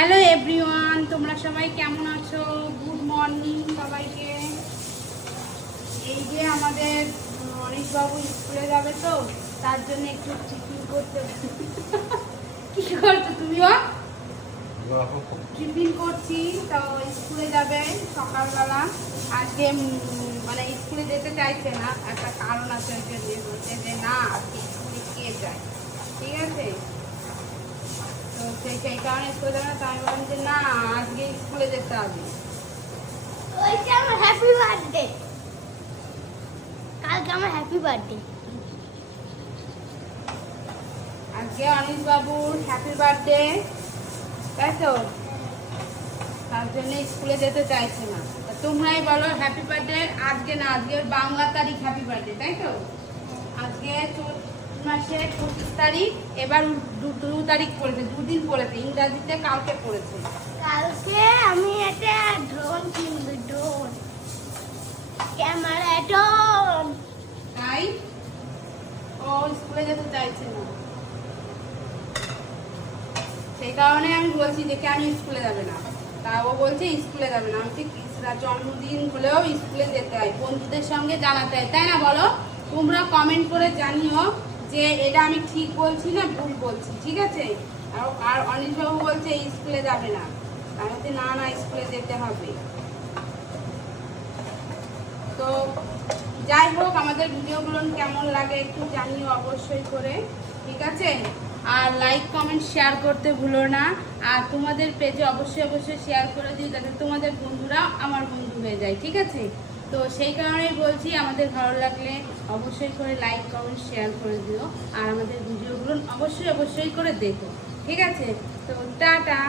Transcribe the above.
Hello everyone, তোমরা সবাই কেমন আছো? গুড মর্নিং সবাইকে। এই যে আমাদের অনিশবাবু স্কুলে যাবে, তো তার জন্য একটু টিফিন করতে কি করছো তুমিও? টিফিন করছি। তো স্কুলে যাবে সকালবেলা। আজকে মানে স্কুলে যেতে চাইছে না, একটা কারণ আছে, ওই জন্য বলছে যে না আজকে স্কুলে কে যায়, ঠিক আছে? তো সেই কারণে স্কুলে যাবে না। তো আমি বললাম যে না আজকে স্কুলে যেতে হবে। ওইটা আমার হ্যাপি বার্থডে, কালকে আমার হ্যাপি বার্থডে। আজকে অনিশ বাবুর হ্যাপি বার্থডে, তাই তো? তার জন্য স্কুলে যেতে চাইছে না। তোমরাই বলো হ্যাপি বার্থডে। আজকে না, আজকে বাংলা তারিখ হ্যাপি বার্থডে, তাই তো? আজকে মাসের 25 তারিখ, এবার 2 তারিখ পড়েছে, 2 দিন পড়েছে, ইংরাজিতে কালকে পড়েছে। কালকে আমি একটা ড্রোন কিনবো, ড্রোন ক্যামেরা ড্রোন। তাই ও স্কুলে যেতে চাইছে না, সেই কারণে আমি বলছি যে কেন স্কুলে যাবে না। তা ও বলছে স্কুলে যাবে না। আমি ঠিক জন্মদিন হলেও স্কুলে যেতে হয়, বন্ধুদের সঙ্গে জানাতে হয়, তাই না বলো? তোমরা কমেন্ট করে জানিও যে এটা আমি ঠিক বলছি না ভুল বলছি, ঠিক আছে? আর অনিশবাবু বলছে স্কুলে যাবে না, আমি বলছি না না স্কুলে যেতে হবে। তো যাই হোক, আমাদের ভিডিওগুলো কেমন লাগে একটু জানিও অবশ্যই করে, ঠিক আছে? আর লাইক কমেন্ট শেয়ার করতে ভুলো না। আর তোমাদের পেজে অবশ্যই শেয়ার করে দিও, যাতে তোমাদের বন্ধুরা আমার বন্ধু হয়ে যায়, ঠিক আছে? তো সেই কারণেই বলছি, আমাদের ভালো লাগলে অবশ্যই করে লাইক কমেন্ট শেয়ার করে দিও। আর আমাদের ভিডিওগুলো অবশ্যই করে দেখো, ঠিক আছে? তো টাটা।